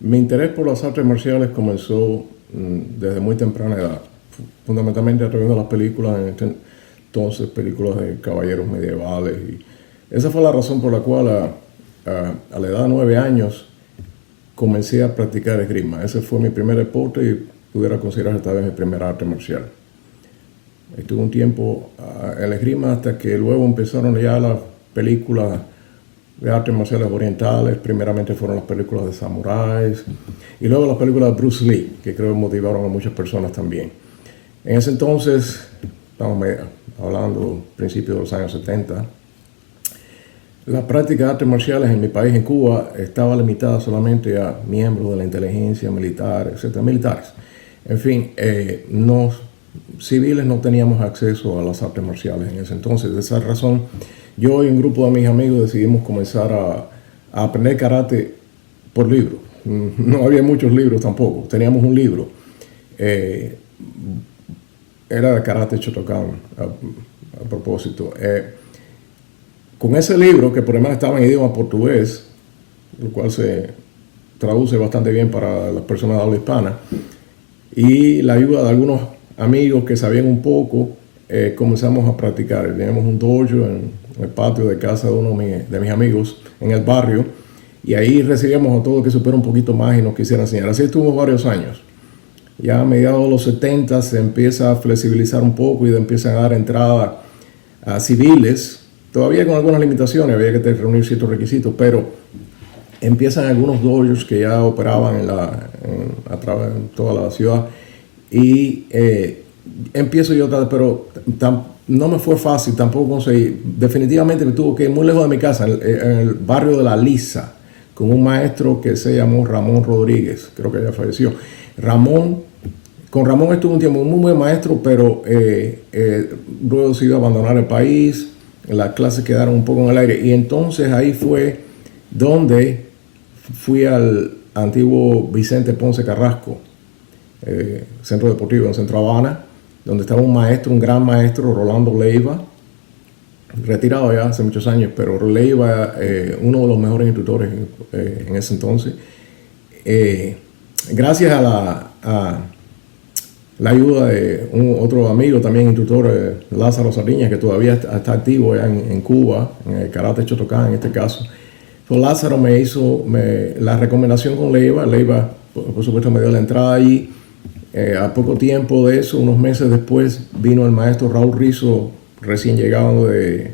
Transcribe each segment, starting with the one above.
Mi interés por las artes marciales comenzó desde muy temprana edad, fundamentalmente a través de las películas, en este entonces películas de caballeros medievales. Y esa fue la razón por la cual a la edad de 9 años comencé a practicar esgrima. Ese fue mi primer deporte y pudiera considerar tal vez mi primer arte marcial. Estuve un tiempo en la esgrima hasta que luego empezaron ya las películas de artes marciales orientales. Primeramente fueron las películas de samuráis y luego las películas de Bruce Lee, que creo motivaron a muchas personas también. En ese entonces, estamos hablando principios de los años 70, la práctica de artes marciales en mi país, en Cuba, estaba limitada solamente a miembros de la inteligencia militar, etcétera, militares. En fin, civiles no teníamos acceso a las artes marciales en ese entonces. De esa razón, yo y un grupo de mis amigos decidimos comenzar a aprender karate por libro. No había muchos libros tampoco. Teníamos un libro. Era de karate Shotokan, a propósito. Con ese libro, que por lo menos estaba en idioma portugués, lo cual se traduce bastante bien para las personas de habla hispana, y la ayuda de algunos amigos que sabían un poco, comenzamos a practicar. Teníamos un dojo en el patio de casa de uno de mis amigos en el barrio, y ahí recibíamos a todos que supieran un poquito más y nos quisieran enseñar. Así estuvimos varios años. Ya a mediados de los 70 se empieza a flexibilizar un poco y empiezan a dar entrada a civiles, todavía con algunas limitaciones, había que reunir ciertos requisitos, pero empiezan algunos dojos que ya operaban a través de toda la ciudad. Y empiezo yo, pero no me fue fácil, tampoco conseguí. Definitivamente me tuvo que ir muy lejos de mi casa, en el barrio de La Lisa, con un maestro que se llamó Ramón Rodríguez, creo que ya falleció. Con Ramón estuve un tiempo, un muy buen maestro, pero luego decidió abandonar el país, las clases quedaron un poco en el aire, y entonces ahí fue donde fui al antiguo Vicente Ponce Carrasco, centro deportivo en Centro Habana, donde estaba un maestro, un gran maestro, Rolando Leiva, retirado ya hace muchos años, pero Leiva, uno de los mejores instructores en ese entonces. Gracias a la ayuda de otro amigo, también instructor, Lázaro Sardiñas, que todavía está activo en Cuba, en el karate Shotokan en este caso. Entonces Lázaro me hizo la recomendación con Leiva. Leiva, por supuesto, me dio la entrada allí. A poco tiempo de eso, unos meses después, vino el maestro Raúl Rizo, recién llegado de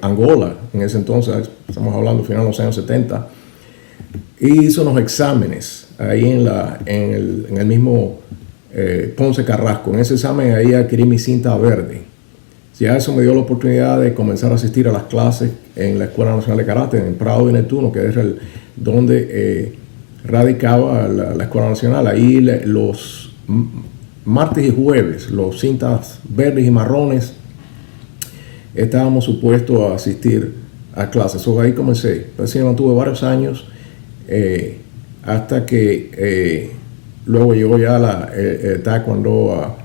Angola, en ese entonces, estamos hablando final de los años 70, y hizo unos exámenes ahí en el mismo Ponce Carrasco. En ese examen ahí adquirí mi cinta verde. Ya eso me dio la oportunidad de comenzar a asistir a las clases en la Escuela Nacional de Karate, en Prado y Neptuno, que es donde radicaba la Escuela Nacional. Ahí los martes y jueves, los cintas verdes y marrones, estábamos supuestos a asistir a clases. Ahí comencé. Así me mantuve varios años hasta que luego llegó ya el taekwondo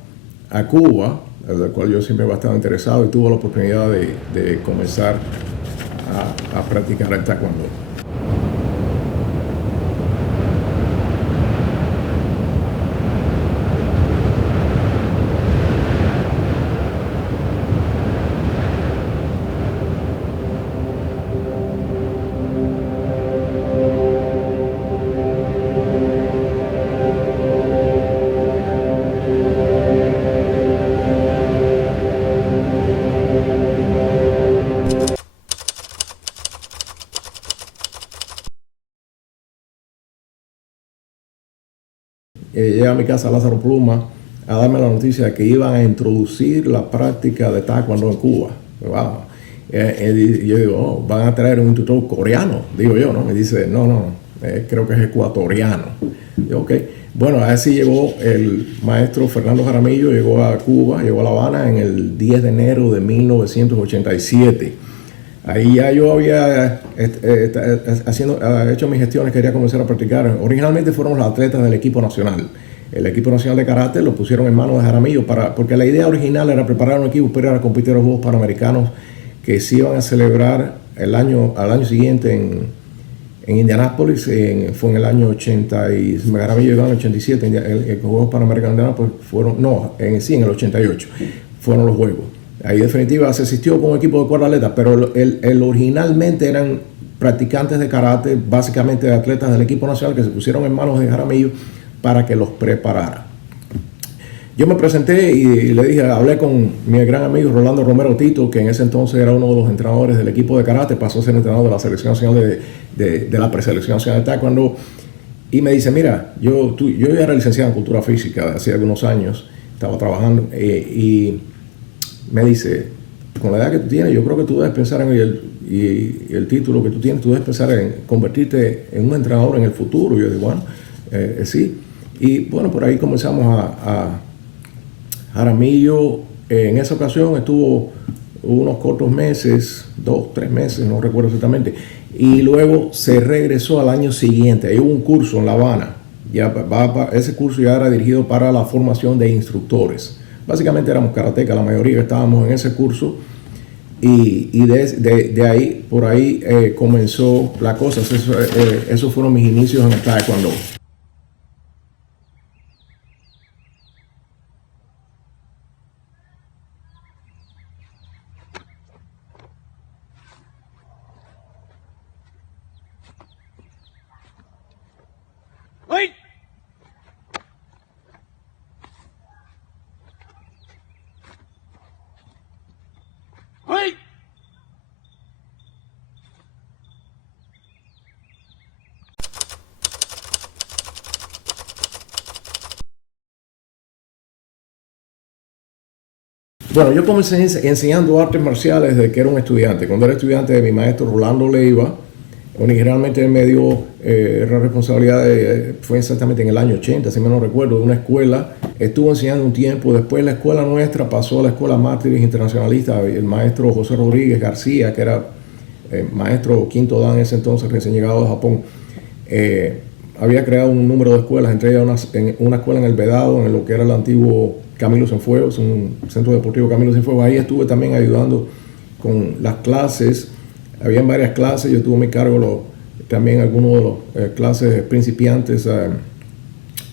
a Cuba, al cual yo siempre he estado interesado, y tuve la oportunidad de comenzar a practicar el taekwondo. Llega a mi casa Lázaro Pluma a darme la noticia de que iban a introducir la práctica de taekwondo en Cuba. Wow. Y yo digo, oh, van a traer un instructor coreano, digo yo, ¿no? Me dice, no, creo que es ecuatoriano. Digo, ok. Bueno, así llegó el maestro Fernando Jaramillo, llegó a Cuba, llegó a La Habana en el 10 de enero de 1987. Ahí ya yo había hecho mis gestiones, quería comenzar a practicar. Originalmente fueron los atletas del equipo nacional. El equipo nacional de karate lo pusieron en manos de Jaramillo, porque la idea original era preparar un equipo para ir a competir a los Juegos Panamericanos que se iban a celebrar al año siguiente en Indianápolis, fue en el año 80 y Jaramillo llegó en el 87, el Juegos Panamericanos de Indianápolis fueron, no, en el 88 fueron los Juegos. Ahí en definitiva se asistió con un equipo de cuerdaletas, pero el originalmente eran practicantes de karate, básicamente atletas del equipo nacional que se pusieron en manos de Jaramillo para que los preparara. Yo me presenté y le dije, hablé con mi gran amigo Rolando Romero Tito, que en ese entonces era uno de los entrenadores del equipo de karate, pasó a ser entrenador de la selección nacional de la preselección nacional de taekwondo, y me dice, mira, yo ya era licenciado en cultura física hace algunos años, estaba trabajando, y me dice, con la edad que tú tienes, yo creo que tú debes pensar en el título que tú tienes, tú debes pensar en convertirte en un entrenador en el futuro. Y yo digo, bueno, sí. Y bueno, por ahí comenzamos a Jaramillo. En esa ocasión estuvo unos cortos meses, 2, 3 meses, no recuerdo exactamente. Y luego se regresó al año siguiente. Ahí hubo un curso en La Habana. Ese curso ya era dirigido para la formación de instructores. Básicamente éramos karatecas, la mayoría que estábamos en ese curso, y de ahí, por ahí comenzó la cosa. Esos fueron mis inicios en el taekwondo. Wait! Wait! Bueno, yo comencé enseñando artes marciales desde que era un estudiante. Cuando era estudiante de mi maestro Rolando Leiva, originalmente él me dio la responsabilidad fue exactamente en el año 80, si me no recuerdo, de una escuela. Estuvo enseñando un tiempo, después la escuela nuestra pasó a la escuela Mártires Internacionalista, el maestro José Rodríguez García, que era maestro quinto dan en ese entonces, recién llegado de Japón. Había creado un número de escuelas, entre ellas una escuela en El Vedado, en lo que era el antiguo Camilo Cienfuegos, un centro deportivo Camilo Cienfuegos. Ahí estuve también ayudando con las clases. Habían varias clases, yo tuve a mi cargo también algunos de los clases principiantes.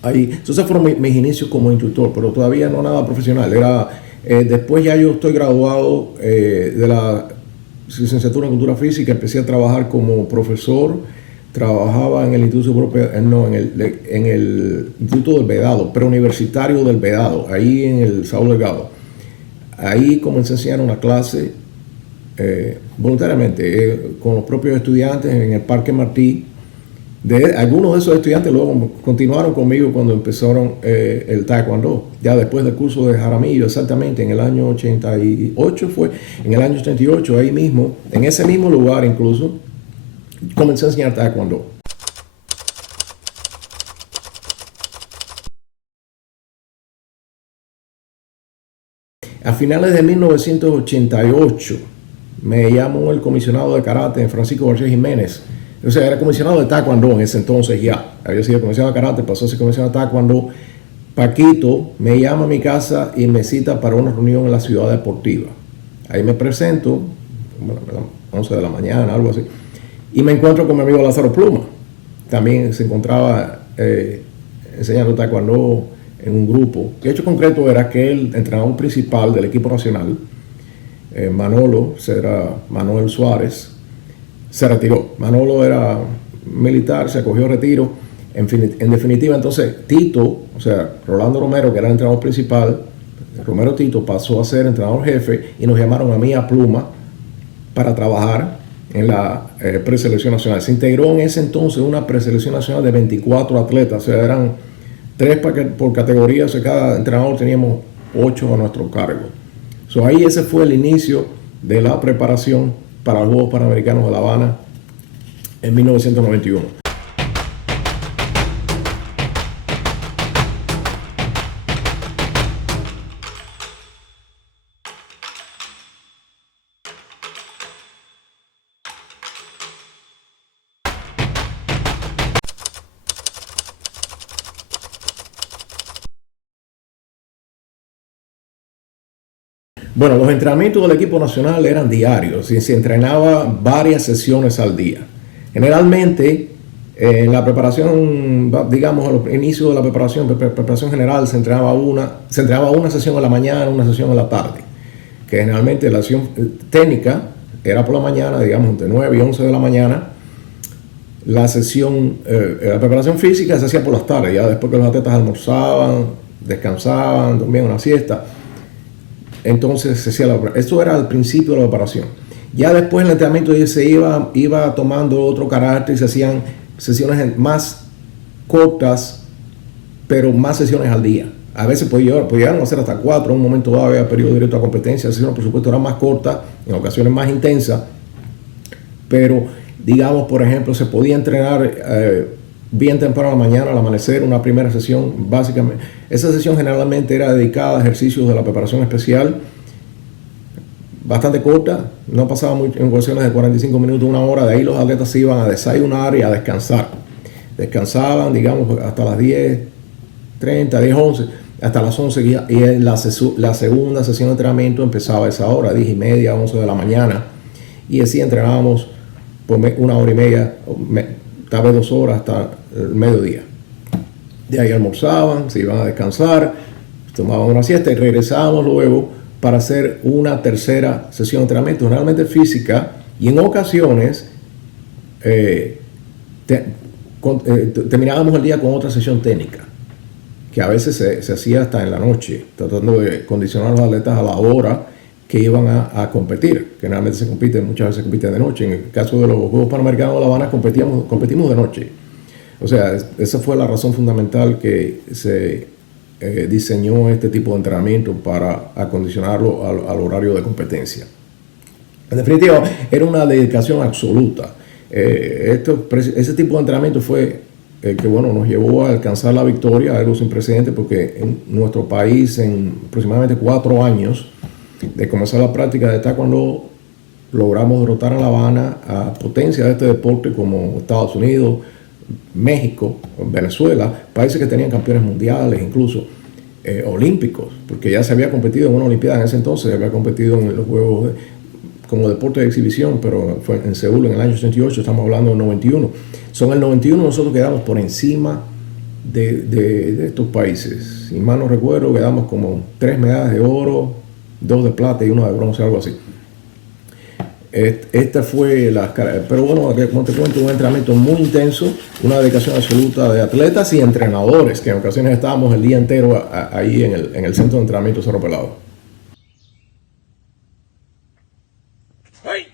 Ahí. Entonces fueron mis inicios como instructor, pero todavía no nada profesional. Después ya yo estoy graduado de la licenciatura en cultura física, empecé a trabajar como profesor. Trabajaba en el Instituto Europeo, en el Instituto del Vedado, preuniversitario del Vedado, ahí en el Saúl Delgado. Ahí comencé a enseñar una clase voluntariamente con los propios estudiantes en el Parque Martí. Algunos de esos estudiantes luego continuaron conmigo cuando empezaron el taekwondo, ya después del curso de Jaramillo, exactamente en el año 88 fue, en el año 88, ahí mismo, en ese mismo lugar incluso, comencé a enseñar taekwondo. A finales de 1988 me llamó el comisionado de karate, Francisco García Jiménez. O sea, era comisionado de taekwondo en ese entonces ya. Había sido comisionado de karate, pasó a ser comisionado de taekwondo. Paquito me llama a mi casa y me cita para una reunión en la ciudad deportiva. Ahí me presento, bueno, a las 11 de la mañana, algo así. Y me encuentro con mi amigo Lázaro Pluma. También se encontraba enseñando taekwondo en un grupo. El hecho concreto era que el entrenador principal del equipo nacional, Manuel Suárez, se retiró. Manolo era militar, se acogió retiro. En definitiva, entonces Tito, o sea, Rolando Romero, que era el entrenador principal, Romero Tito pasó a ser entrenador jefe y nos llamaron a mí, a Pluma, para trabajar en la preselección nacional. Se integró en ese entonces una preselección nacional de 24 atletas, o sea, eran 3 por categoría, o sea, cada entrenador teníamos 8 a nuestro cargo. Ahí ese fue el inicio de la preparación para los Juegos Panamericanos de La Habana en 1991. Bueno, los entrenamientos del equipo nacional eran diarios y se entrenaba varias sesiones al día. Generalmente, en la preparación, digamos, a los inicios de la preparación general, se entrenaba una sesión en la mañana, una sesión en la tarde. Que generalmente la sesión técnica era por la mañana, digamos, entre 9 y 11 de la mañana. La sesión, la preparación física se hacía por las tardes, ya después que los atletas almorzaban, descansaban, dormían una siesta. Entonces se hacía esto era al principio de la preparación. Ya después el entrenamiento se iba tomando otro carácter y se hacían sesiones más cortas, pero más sesiones al día. A veces podían hacer hasta 4, en un momento dado había periodo directo a competencia, las sesiones por supuesto eran más cortas, en ocasiones más intensas, pero digamos, por ejemplo, se podía entrenar bien temprano en la mañana, al amanecer, una primera sesión, básicamente. Esa sesión generalmente era dedicada a ejercicios de la preparación especial, bastante corta, no pasaba mucho, en cuestiones de 45 minutos, una hora. De ahí los atletas se iban a desayunar y a descansar. Descansaban, digamos, hasta las 10:30, 10:11, hasta las 11, y en la segunda sesión de entrenamiento empezaba a esa hora, 10:30, 11 de la mañana, y así entrenábamos por una hora y media, tal vez 2 horas hasta el mediodía. De ahí almorzaban, se iban a descansar, tomaban una siesta y regresábamos luego para hacer una tercera sesión de entrenamiento, generalmente física, y en ocasiones terminábamos el día con otra sesión técnica, que a veces se hacía hasta en la noche, tratando de condicionar a los atletas a la hora que iban a competir. Generalmente muchas veces se compite de noche. En el caso de los Juegos Panamericanos de La Habana competimos de noche. O sea, esa fue la razón fundamental que se diseñó este tipo de entrenamiento, para acondicionarlo al horario de competencia. En definitiva, era una dedicación absoluta. Ese tipo de entrenamiento fue que nos llevó a alcanzar la victoria, algo sin precedentes, porque en nuestro país, en aproximadamente 4 años de comenzar la práctica de taekwondo, logramos derrotar en La Habana a potencias de este deporte como Estados Unidos, México, Venezuela, países que tenían campeones mundiales, incluso olímpicos, porque ya se había competido en una olimpiada en ese entonces, se había competido en los Juegos como deporte de exhibición, pero fue en Seúl en el año 88, estamos hablando del 91. En el 91 nosotros quedamos por encima de estos países. Si mal no recuerdo, quedamos como 3 medallas de oro, 2 de plata y 1 de bronce, algo así. Esta fue pero bueno, como te cuento, un entrenamiento muy intenso, una dedicación absoluta de atletas y entrenadores, que en ocasiones estábamos el día entero ahí en el centro de entrenamiento Cerro Pelado. Fight!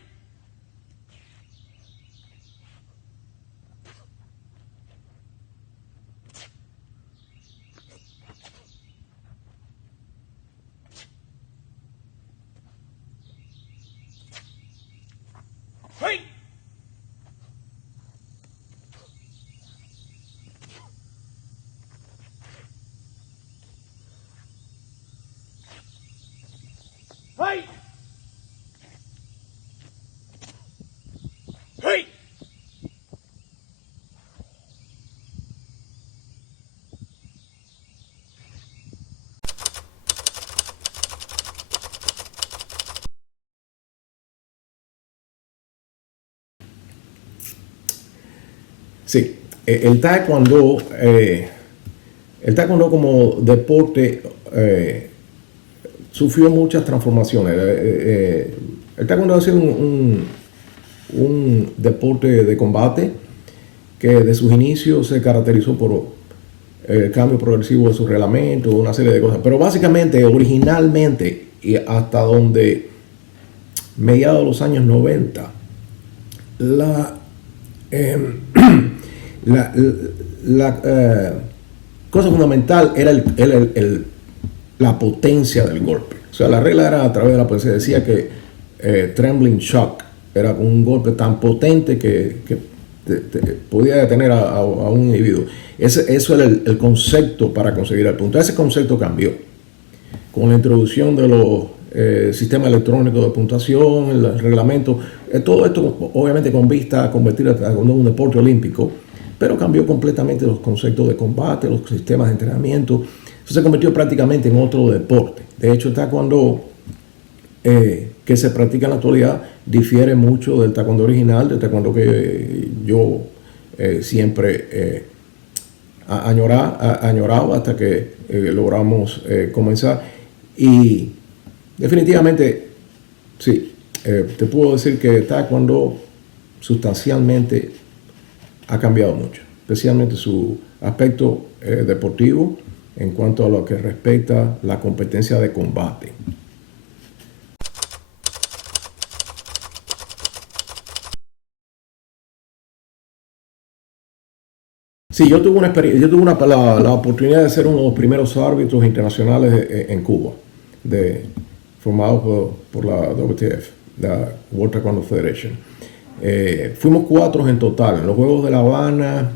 Fight! Fight! Fight! Sí, el taekwondo como deporte sufrió muchas transformaciones. El taekwondo ha sido un deporte de combate que de sus inicios se caracterizó por el cambio progresivo de su reglamento, una serie de cosas. Pero básicamente, originalmente, y hasta donde mediados de los años 90, la cosa fundamental era la potencia del golpe. O sea, la regla era a través de la potencia. Decía que trembling shock era un golpe tan potente que podía detener a un individuo. Eso era el concepto para conseguir el punto. Ese concepto cambió con la introducción de los sistemas electrónicos de puntuación, el reglamento. Todo esto obviamente con vista a convertir a taekwondo en un deporte olímpico, pero cambió completamente los conceptos de combate, los sistemas de entrenamiento. Eso se convirtió prácticamente en otro deporte. De hecho, el taekwondo que se practica en la actualidad difiere mucho del taekwondo original, del taekwondo que yo siempre añoraba hasta que logramos comenzar. Y definitivamente, sí, te puedo decir que taekwondo sustancialmente ha cambiado mucho, especialmente su aspecto deportivo en cuanto a lo que respecta la competencia de combate. Sí, yo tuve una experiencia, yo tuve la oportunidad de ser uno de los primeros árbitros internacionales en Cuba, formados por la WTF, la World Taekwondo Federation. Fuimos 4 en total. En los Juegos de La Habana,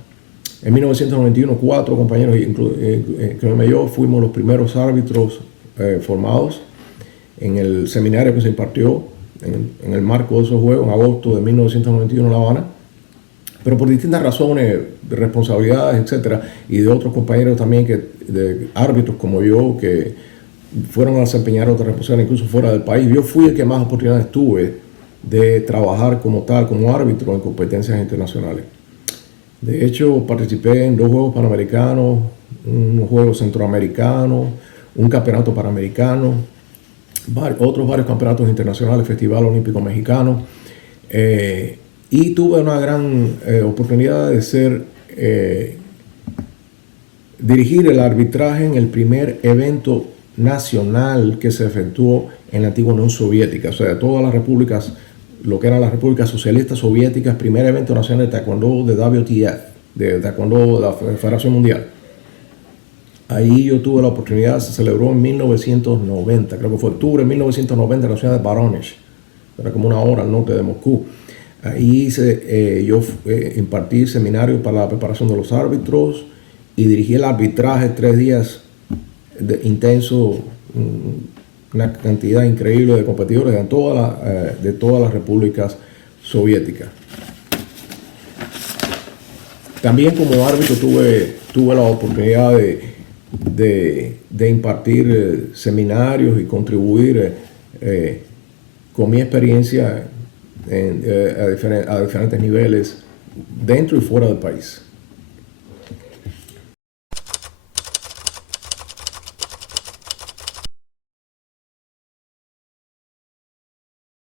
en 1991, 4 compañeros, incluyéndome yo, fuimos los primeros árbitros formados en el seminario que se impartió en el marco de esos Juegos en agosto de 1991 en La Habana. Pero por distintas razones, de responsabilidades, etcétera, y de otros compañeros también, de árbitros como yo, que fueron a desempeñar otras responsabilidades incluso fuera del país. Yo fui el que más oportunidades tuve de trabajar como tal, como árbitro en competencias internacionales. De hecho, participé en 2 Juegos Panamericanos, un juego centroamericano, un campeonato panamericano, otros varios campeonatos internacionales, Festival Olímpico Mexicano. Y tuve una gran oportunidad de dirigir el arbitraje en el primer evento nacional que se efectuó en la antigua Unión Soviética. O sea, de todas las repúblicas, lo que eran las repúblicas socialistas soviéticas, primer evento nacional de taekwondo de WTF, de taekwondo de la Federación Mundial. Ahí yo tuve la oportunidad, se celebró en 1990, creo que fue octubre de 1990 en la ciudad de Voronezh, era como una hora al norte de Moscú. Ahí yo impartí seminarios para la preparación de los árbitros y dirigí el arbitraje 3 días intenso, una cantidad increíble de competidores de todas las repúblicas soviéticas. También como árbitro tuve la oportunidad de impartir seminarios y contribuir con mi experiencia a diferentes niveles dentro y fuera del país.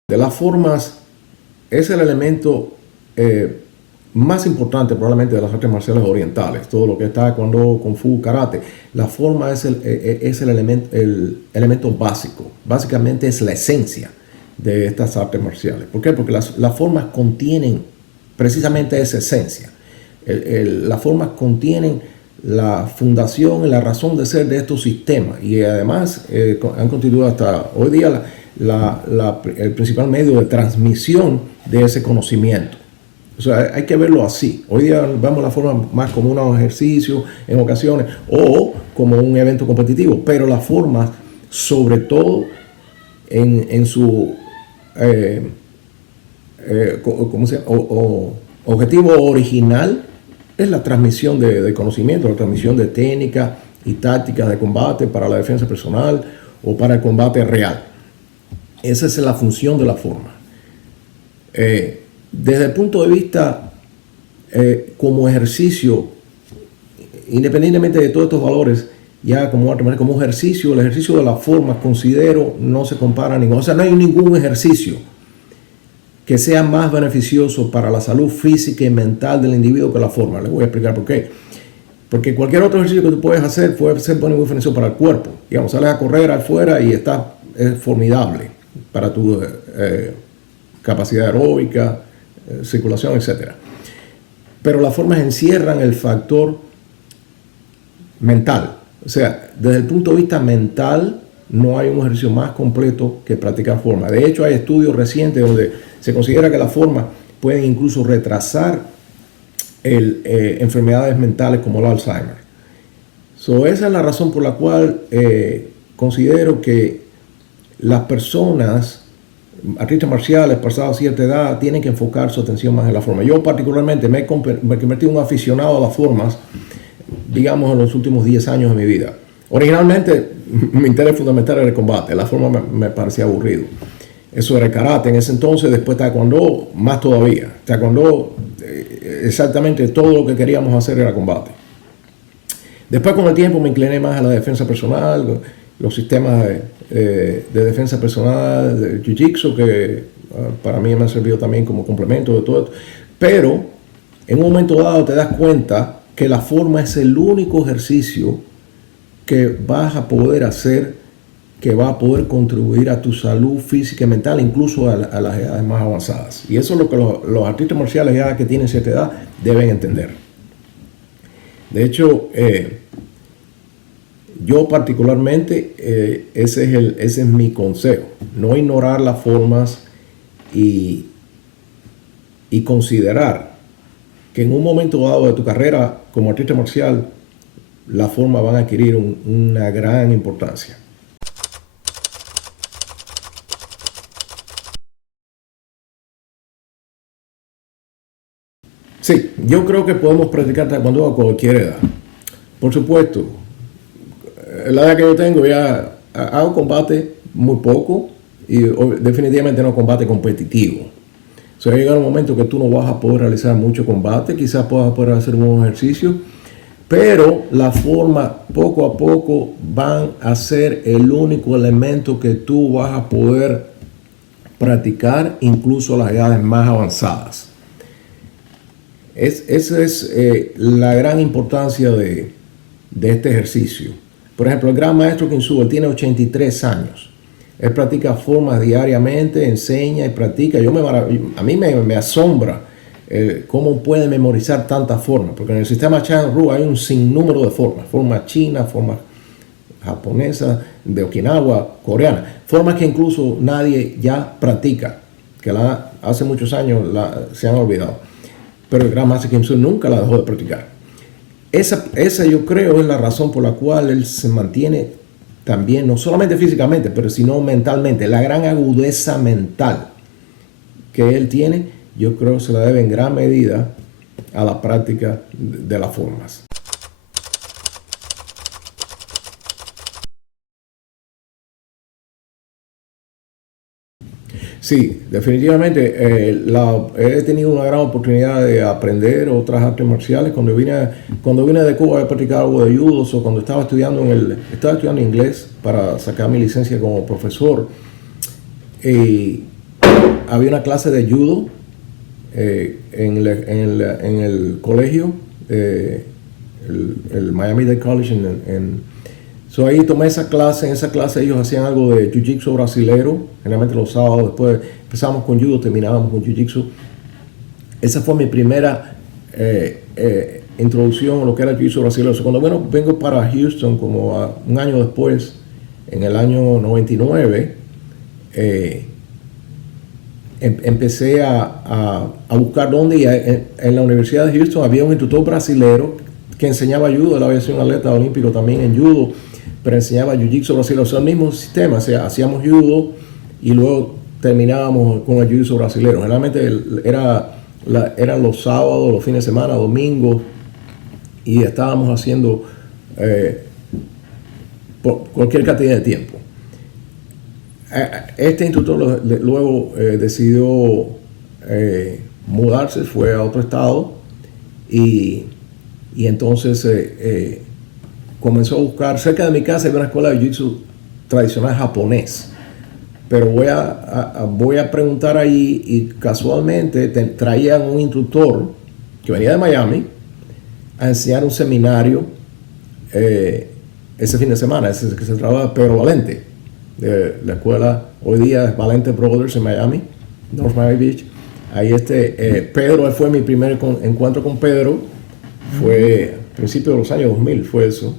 De las formas, es el elemento más importante probablemente de las artes marciales orientales, todo lo que está cuando Kung Fu, Karate. La forma es el elemento básico, básicamente es la esencia de estas artes marciales. ¿Por qué? Porque las formas contienen precisamente esa esencia. Las formas contienen la fundación y la razón de ser de estos sistemas y además han constituido hasta hoy día el principal medio de transmisión de ese conocimiento. O sea, hay que verlo así. Hoy día vemos la forma más como un ejercicio en ocasiones o como un evento competitivo, pero las formas, sobre todo en su objetivo original, es la transmisión de conocimiento, la transmisión de técnicas y tácticas de combate para la defensa personal o para el combate real. Esa es la función de la forma. Desde el punto de vista como ejercicio, independientemente de todos estos valores, ya como ejercicio, el ejercicio de las formas, considero, no se compara a ninguno. O sea, no hay ningún ejercicio que sea más beneficioso para la salud física y mental del individuo que la forma. Les voy a explicar por qué. Porque cualquier otro ejercicio que tú puedes hacer puede ser muy beneficioso para el cuerpo. Digamos, sales a correr afuera y es formidable para tu capacidad aeróbica, circulación, etc. Pero las formas encierran el factor mental. O sea, desde el punto de vista mental, no hay un ejercicio más completo que practicar forma. De hecho, hay estudios recientes donde se considera que las formas pueden incluso retrasar enfermedades mentales como el Alzheimer. Esa es la razón por la cual considero que las personas, artistas marciales pasados cierta edad, tienen que enfocar su atención más en la forma. Yo particularmente me he convertido en un aficionado a las formas, digamos, en los últimos 10 años de mi vida. Originalmente, mi interés fundamental era el combate. La forma me parecía aburrido. Eso era el karate en ese entonces, después taekwondo, más todavía. Taekwondo, exactamente todo lo que queríamos hacer era combate. Después con el tiempo me incliné más a la defensa personal, los sistemas de defensa personal, de jiu-jitsu, que para mí me ha servido también como complemento de todo esto. Pero en un momento dado te das cuenta que la forma es el único ejercicio que vas a poder hacer, que va a poder contribuir a tu salud física y mental, incluso a las edades más avanzadas. Y eso es lo que los artistas marciales ya que tienen cierta edad deben entender. De hecho, yo particularmente, ese es mi consejo. No ignorar las formas y considerar que en un momento dado de tu carrera como artista marcial, las formas van a adquirir una gran importancia. Sí, yo creo que podemos practicar taekwondo a cualquier edad. Por supuesto, la edad que yo tengo ya hago combate muy poco y definitivamente no combate competitivo. O sea, llega un momento que tú no vas a poder realizar mucho combate, quizás puedas poder hacer un ejercicio, pero la forma poco a poco van a ser el único elemento que tú vas a poder practicar incluso a las edades más avanzadas. Esa es la gran importancia de este ejercicio. Por ejemplo, el gran maestro Kintsugi tiene 83 años. Él practica formas diariamente, enseña y practica. A mí me asombra cómo puede memorizar tantas formas, porque en el sistema Chan Ryu hay un sinnúmero de formas. Formas chinas, formas japonesas, de Okinawa, coreanas. Formas que incluso nadie ya practica, que hace muchos años se han olvidado. Pero el gran maestro Kintsugi nunca la dejó de practicar. Esa yo creo es la razón por la cual él se mantiene también, no solamente físicamente, pero sino mentalmente. La gran agudeza mental que él tiene, yo creo se la debe en gran medida a la práctica de las formas. Sí, definitivamente he tenido una gran oportunidad de aprender otras artes marciales. Cuando vine de Cuba a practicar algo de judo, o cuando estaba estudiando inglés para sacar mi licencia como profesor, había una clase de judo en el colegio, el Miami-Dade College So ahí tomé esa clase. En esa clase ellos hacían algo de jiu-jitsu brasilero, generalmente los sábados. Después empezamos con judo, terminábamos con jiu-jitsu. Esa fue mi primera introducción a lo que era el jiu-jitsu brasilero. So, cuando vengo para Houston, como un año después, en el año 99, empecé a buscar dónde, y en la Universidad de Houston había un instructor brasilero que enseñaba judo. Él había sido un atleta olímpico también en judo, pero enseñaba jiu-jitsu brasileño. O sea, el mismo sistema, o sea, hacíamos judo y luego terminábamos con el jiu-jitsu brasileño. Generalmente eran los sábados, los fines de semana, domingos, y estábamos haciendo por cualquier cantidad de tiempo. Este instructor luego decidió mudarse, fue a otro estado y entonces comenzó a buscar. Cerca de mi casa había una escuela de jiu-jitsu tradicional japonés, pero voy a preguntar ahí, y casualmente traían un instructor que venía de Miami a enseñar un seminario ese fin de semana. Ese que se trataba de Pedro Valente, de la escuela hoy día es Valente Brothers en Miami, North Miami Beach. Ahí Pedro, fue mi primer encuentro con Pedro, fue a principios de los años 2000 fue eso.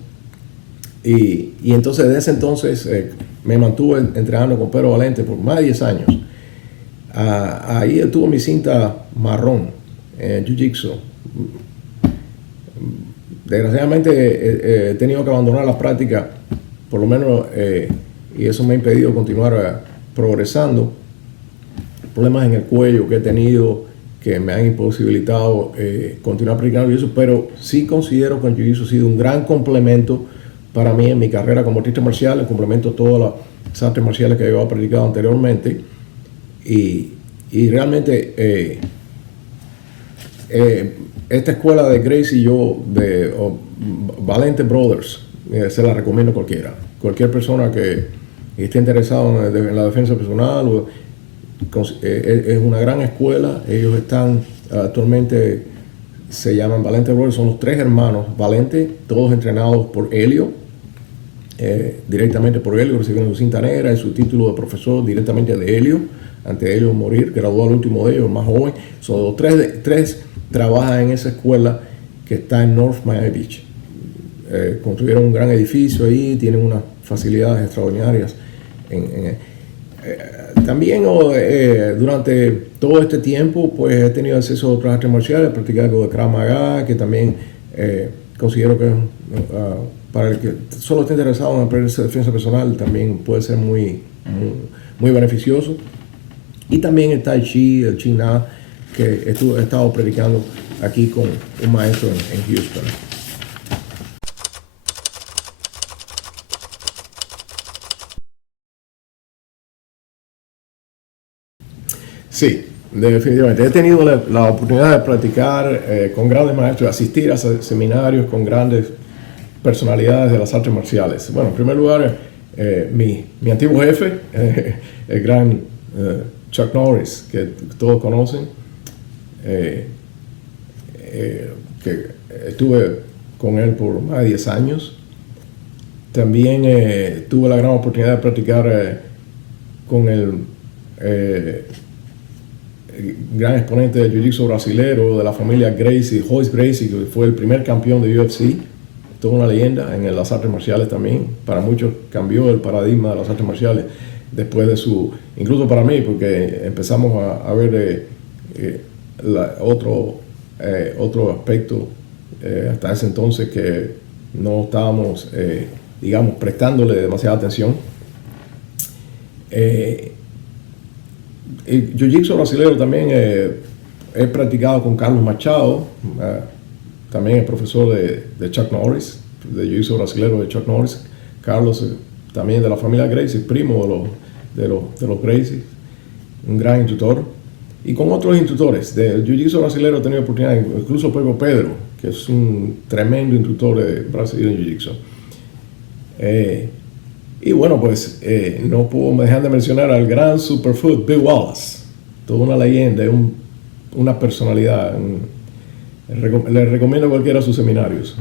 Y entonces desde ese entonces me mantuve entrenando con Pedro Valente por más de 10 años. Ahí tuve mi cinta marrón en Jiu-Jitsu. Desgraciadamente he tenido que abandonar la práctica, por lo menos, y eso me ha impedido continuar progresando. Problemas en el cuello que he tenido que me han imposibilitado continuar practicando Jiu-Jitsu, pero sí considero que el Jiu-Jitsu ha sido un gran complemento para mí en mi carrera como artista marcial, en complemento a todas las artes marciales que yo había practicado anteriormente. y realmente esta escuela de Gracie Valente Brothers, se la recomiendo a cualquiera. Cualquier persona que esté interesado en la defensa personal, es una gran escuela. Ellos están actualmente, se llaman Valente Brothers, son los 3 hermanos Valente, todos entrenados por Helio, directamente por Helio, recibieron su cinta negra y su título de profesor directamente de Helio, antes de Helio morir, graduó al último de ellos, el más joven. Son los tres trabajan en esa escuela que está en North Miami Beach. Construyeron un gran edificio ahí, tienen unas facilidades extraordinarias. También durante todo este tiempo pues he tenido acceso a otras artes marciales, he practicado algo de Krav Maga, que también considero que para el que solo esté interesado en aprender defensa personal también puede ser muy beneficioso. Y también el Tai Chi, el Chi Na, que he estado predicando aquí con un maestro en Houston. Sí, definitivamente. He tenido la oportunidad de practicar con grandes maestros, asistir a seminarios con grandes personalidades de las artes marciales. Bueno, en primer lugar, mi antiguo jefe, el gran Chuck Norris, que todos conocen, que estuve con él por más de 10 años. También tuve la gran oportunidad de practicar con el gran exponente del jiu-jitsu brasilero de la familia Gracie, Royce Gracie, que fue el primer campeón de UFC, toda una leyenda en las artes marciales también. Para muchos cambió el paradigma de las artes marciales después de incluso para mí, porque empezamos a ver otro aspecto hasta ese entonces que no estábamos, digamos, prestándole demasiada atención. El jiu-jitsu brasileño también he practicado con Carlos Machado, también es profesor de Chuck Norris, de jiu-jitsu brasileño de Chuck Norris. Carlos también de la familia Gracie, primo de los Gracie, un gran instructor. Y con otros instructores del jiu-jitsu brasileño he tenido oportunidad, incluso Pedro, que es un tremendo instructor de Brasil en jiu-jitsu. Y bueno, pues no puedo dejar de mencionar al gran superfood Bill Wallace, toda una leyenda, una personalidad. Le recomiendo a cualquiera sus seminarios.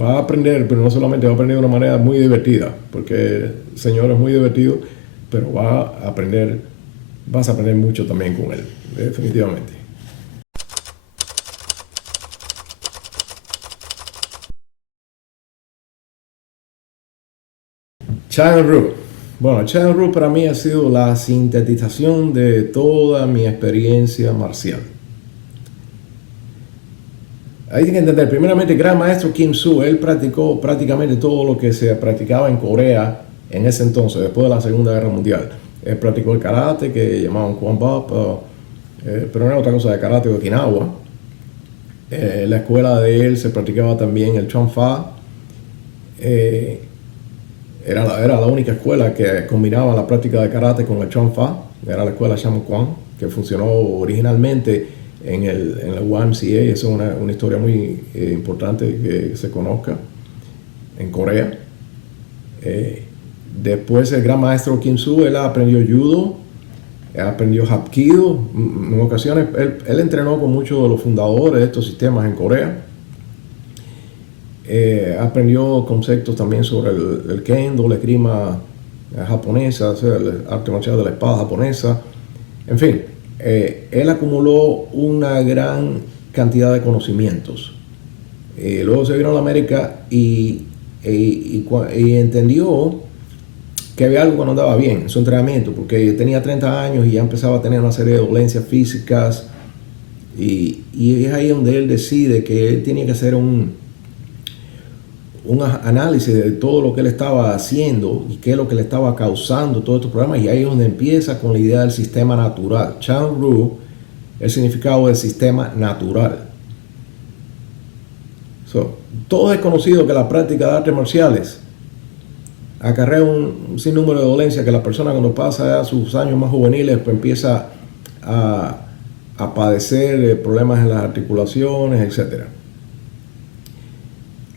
Va a aprender, pero no solamente va a aprender de una manera muy divertida, porque el señor es muy divertido, pero vas a aprender mucho también con él, definitivamente. Chan Ryu. Bueno, Chan Ryu para mí ha sido la sintetización de toda mi experiencia marcial. Hay que entender, primeramente, el gran maestro Kim Soo, él practicó prácticamente todo lo que se practicaba en Corea en ese entonces, después de la Segunda Guerra Mundial. Él practicó el karate, que llamaban Kwon Bop, pero no era otra cosa de karate de Okinawa. La escuela de él se practicaba también el Chon Fa. Era la única escuela que combinaba la práctica de karate con el Chon Fa. Era la escuela Shamu Kwan, que funcionó originalmente en la YMCA. Esa es una historia muy importante que se conozca en Corea. Después el gran maestro Kim Soo, él aprendió judo, aprendió hapkido. En ocasiones él entrenó con muchos de los fundadores de estos sistemas en Corea. Aprendió conceptos también sobre el kendo, la esgrima japonesa, o sea, el arte marcial de la espada japonesa. En fin, él acumuló una gran cantidad de conocimientos. Luego se vino a la América y entendió que había algo que no andaba bien en su entrenamiento, porque tenía 30 años y ya empezaba a tener una serie de dolencias físicas, y es ahí donde él decide que él tenía que hacer un análisis de todo lo que él estaba haciendo y qué es lo que le estaba causando todos estos problemas, y ahí es donde empieza con la idea del sistema natural. Chan Ryu, el significado del sistema natural. Todo es conocido que la práctica de artes marciales acarrea un sinnúmero de dolencias, que la persona cuando pasa a sus años más juveniles pues empieza a padecer problemas en las articulaciones, etc.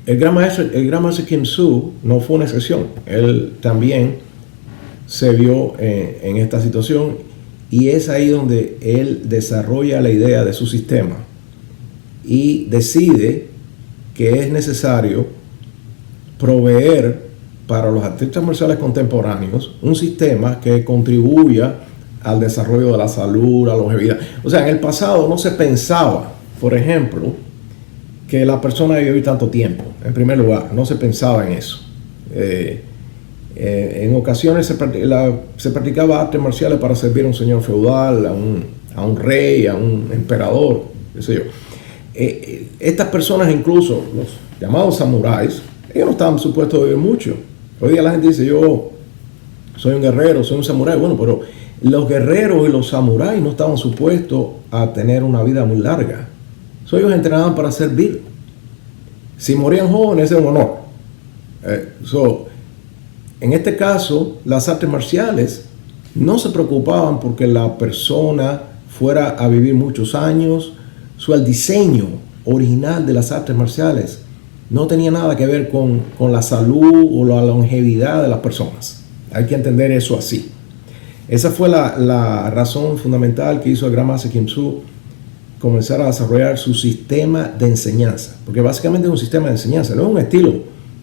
El gran maestro Kim Soo no fue una excepción. Él también se vio en esta situación, y es ahí donde él desarrolla la idea de su sistema y decide que es necesario proveer para los artistas marciales contemporáneos un sistema que contribuya al desarrollo de la salud, a la longevidad. O sea, en el pasado no se pensaba, por ejemplo, que la persona debe vivir tanto tiempo. En primer lugar, no se pensaba en eso. En ocasiones se practicaba artes marciales para servir a un señor feudal, a un rey, a un emperador, qué sé yo. Estas personas, incluso los llamados samuráis, ellos no estaban supuestos a vivir mucho. Hoy día la gente dice, yo soy un guerrero, soy un samurái. Bueno, pero los guerreros y los samuráis no estaban supuestos a tener una vida muy larga. Ellos entrenaban para servir. Si morían jóvenes, era un honor. En este caso, las artes marciales no se preocupaban porque la persona fuera a vivir muchos años. El diseño original de las artes marciales no tenía nada que ver con la salud o la longevidad de las personas. Hay que entender eso así. Esa fue la razón fundamental que hizo el Gran Master Kim Soo comenzar a desarrollar su sistema de enseñanza. Porque básicamente es un sistema de enseñanza, no es un estilo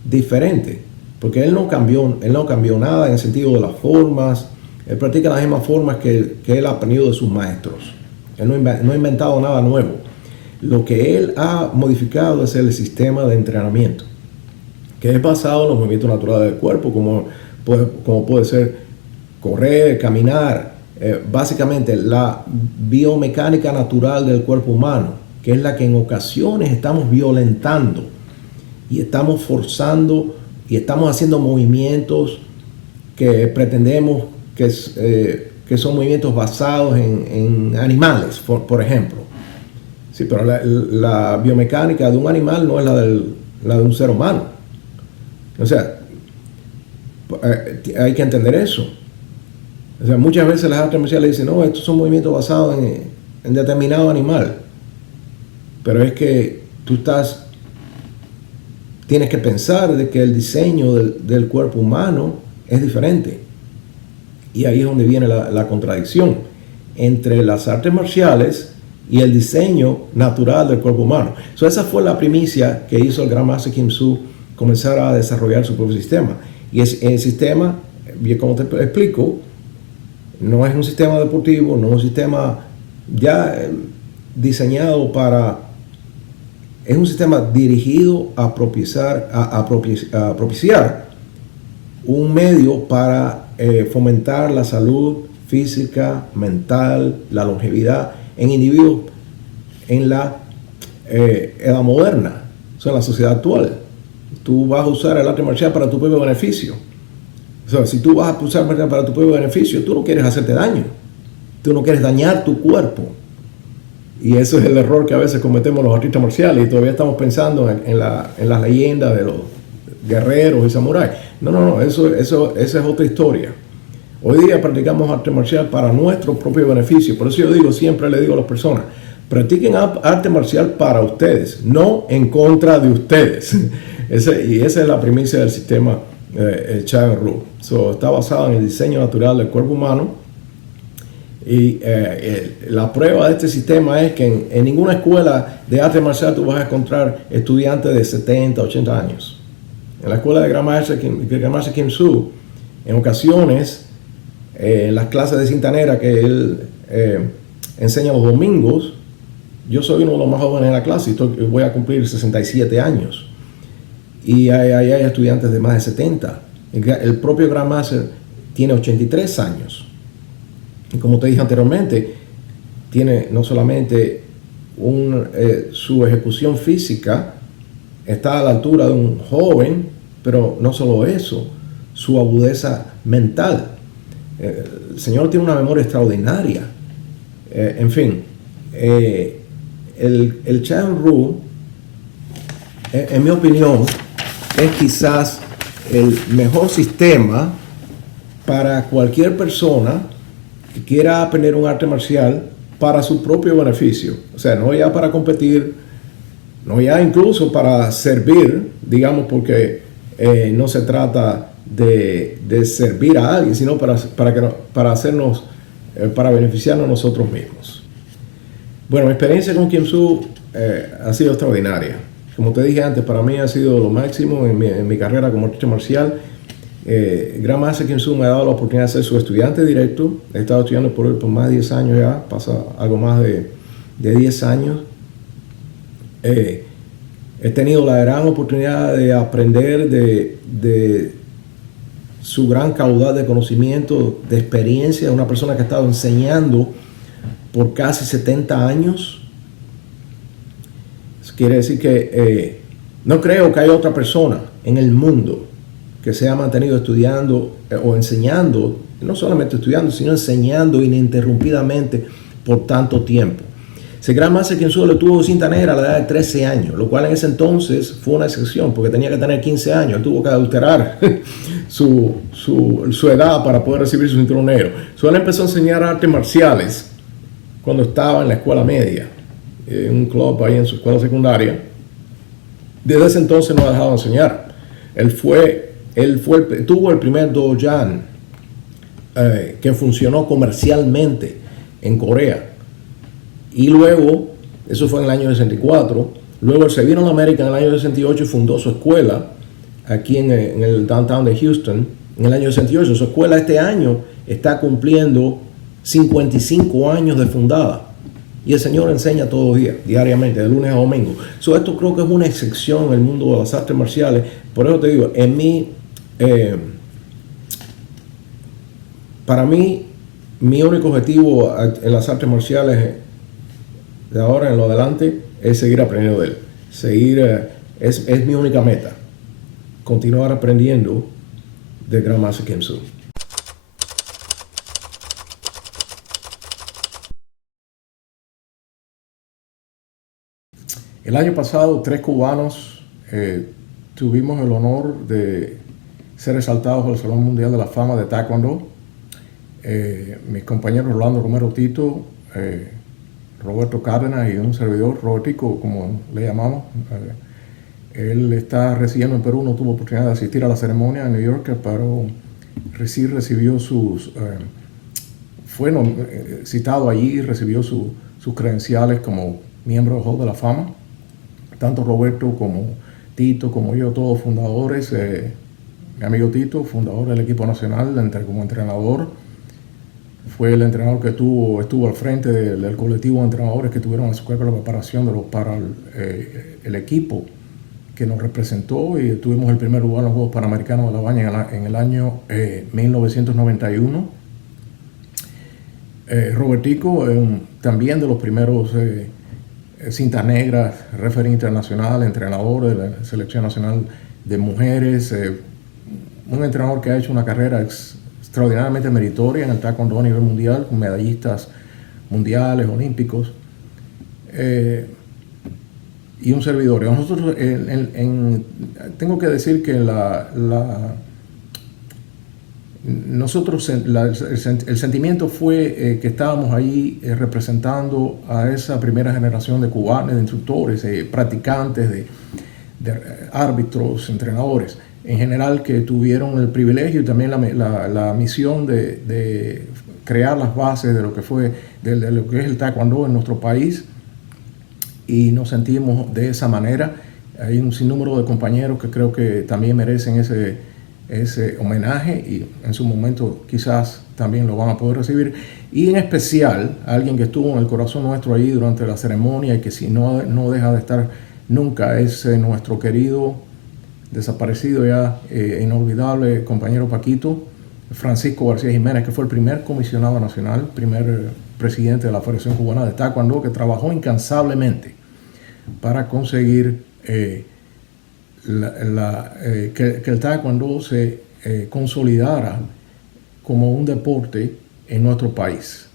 diferente. Porque él no cambió nada en el sentido de las formas. Él practica las mismas formas que él ha aprendido de sus maestros. Él no ha inventado nada nuevo. Lo que él ha modificado es el sistema de entrenamiento, que es basado en los movimientos naturales del cuerpo, como puede ser correr, caminar, básicamente la biomecánica natural del cuerpo humano, que es la que en ocasiones estamos violentando y estamos forzando y estamos haciendo movimientos que pretendemos que son movimientos basados en animales, por ejemplo. Sí, pero la biomecánica de un animal no es la de un ser humano. O sea, hay que entender eso. O sea, muchas veces las artes marciales dicen, no, estos son movimientos basados en determinado animal. Pero es que tienes que pensar de que el diseño del cuerpo humano es diferente. Y ahí es donde viene la contradicción entre las artes marciales y el diseño natural del cuerpo humano. Esa fue la primicia que hizo el Gran Master Kim Soo comenzar a desarrollar su propio sistema. Y el sistema, como te explico, no es un sistema deportivo, no es un sistema ya diseñado es un sistema dirigido a propiciar un medio para fomentar la salud física, mental, la longevidad en individuos en la edad moderna, o sea, en la sociedad actual. Tú vas a usar el arte marcial para tu propio beneficio. O sea, si tú vas a usar el arte para tu propio beneficio, tú no quieres hacerte daño. Tú no quieres dañar tu cuerpo. Y eso es el error que a veces cometemos los artistas marciales, y todavía estamos pensando en las leyendas de los guerreros y samuráis. No, esa es otra historia. Hoy día practicamos arte marcial para nuestro propio beneficio. Por eso yo siempre le digo a las personas, practiquen arte marcial para ustedes, no en contra de ustedes. Y esa es la primicia del sistema Chagan Rule. Está basado en el diseño natural del cuerpo humano. Y la prueba de este sistema es que en ninguna escuela de arte marcial tú vas a encontrar estudiantes de 70, 80 años. En la escuela de Gran Master Kim Soo, en ocasiones, en las clases de cinta negra que él enseña los domingos, yo soy uno de los más jóvenes en la clase y voy a cumplir 67 años. Y hay estudiantes de más de 70. El propio Gran Master tiene 83 años. Y como te dije anteriormente, tiene no solamente su ejecución física está a la altura de un joven, pero no solo eso, su agudeza mental. El Señor tiene una memoria extraordinaria. En fin, el Chagan Rule, en mi opinión, es quizás el mejor sistema para cualquier persona quiera aprender un arte marcial para su propio beneficio. O sea, no ya para competir, no ya incluso para servir, digamos, porque no se trata de servir a alguien, sino para hacernos, para beneficiarnos nosotros mismos. Bueno, mi experiencia con Kim Soo ha sido extraordinaria. Como te dije antes, para mí ha sido lo máximo en mi carrera como artista marcial. Gran Master Kim Soo me ha dado la oportunidad de ser su estudiante directo. He estado estudiando por él por más de 10 años ya, pasa algo más de 10 años. He tenido la gran oportunidad de aprender de su gran caudal de conocimiento, de experiencia, de una persona que ha estado enseñando por casi 70 años. Eso quiere decir que no creo que haya otra persona en el mundo que se ha mantenido estudiando o enseñando, no solamente estudiando, sino enseñando ininterrumpidamente por tanto tiempo. Ese Gran Master Kim Soo lo tuvo cinta negra a la edad de 13 años, lo cual en ese entonces fue una excepción, porque tenía que tener 15 años. Él tuvo que adulterar su edad para poder recibir su cinturón negro. Él empezó a enseñar artes marciales cuando estaba en la escuela media, en un club ahí en su escuela secundaria. Desde ese entonces no ha dejado de enseñar. Tuvo el primer dojan que funcionó comercialmente en Corea. Y luego, eso fue en el año 64, luego él se vino a América en el año 68 y fundó su escuela aquí en el downtown de Houston en el año 68. Su escuela este año está cumpliendo 55 años de fundada. Y el señor enseña todos los días, diariamente, de lunes a domingo. Esto creo que es una excepción en el mundo de las artes marciales. Por eso te digo, para mí, mi único objetivo en las artes marciales de ahora en lo adelante es seguir aprendiendo de él. Es mi única meta. Continuar aprendiendo de Gran Master Kim Soo. El año pasado, 3 cubanos tuvimos el honor de ser exaltados al Salón Mundial de la Fama de Taekwondo. Mis compañeros Rolando Romero Tito, Roberto Cárdenas y un servidor, Robertico, como le llamamos. Él está residiendo en Perú, no tuvo oportunidad de asistir a la ceremonia en New York, pero recibió fue citado allí y recibió sus credenciales como miembro del Hall de la Fama. Tanto Roberto como Tito, como yo, todos fundadores. Mi amigo Tito, fundador del equipo nacional como entrenador. Fue el entrenador que estuvo al frente del colectivo de entrenadores que tuvieron la escuela de preparación para el equipo que nos representó, y tuvimos el primer lugar en los Juegos Panamericanos de La Habana en el año 1991. Robertico, también de los primeros cintas negras, referee internacional, entrenador de la Selección Nacional de Mujeres, un entrenador que ha hecho una carrera extraordinariamente meritoria en el taekwondo a nivel mundial, con medallistas mundiales, olímpicos, y un servidor. Nosotros, tengo que decir que el sentimiento fue que estábamos ahí representando a esa primera generación de cubanos, de instructores, practicantes, de árbitros, entrenadores en general, que tuvieron el privilegio y también la misión de crear las bases de lo que fue, de lo que es el taekwondo en nuestro país, y nos sentimos de esa manera. Hay un sinnúmero de compañeros que creo que también merecen ese homenaje, y en su momento quizás también lo van a poder recibir. Y en especial alguien que estuvo en el corazón nuestro ahí durante la ceremonia, y que si no deja de estar nunca, es nuestro querido, desaparecido ya, inolvidable compañero Paquito, Francisco García Jiménez, que fue el primer comisionado nacional, primer presidente de la Federación Cubana de Taekwondo, que trabajó incansablemente para conseguir que el taekwondo se consolidara como un deporte en nuestro país.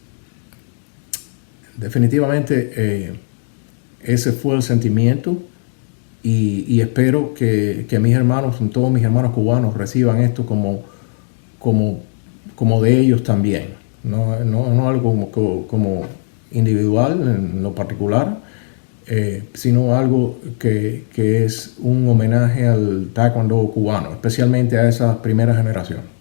Definitivamente ese fue el sentimiento, y espero que mis hermanos, todos mis hermanos cubanos, reciban esto como de ellos también. no algo como individual en lo particular, sino algo que es un homenaje al taekwondo cubano, especialmente a esa primera generación.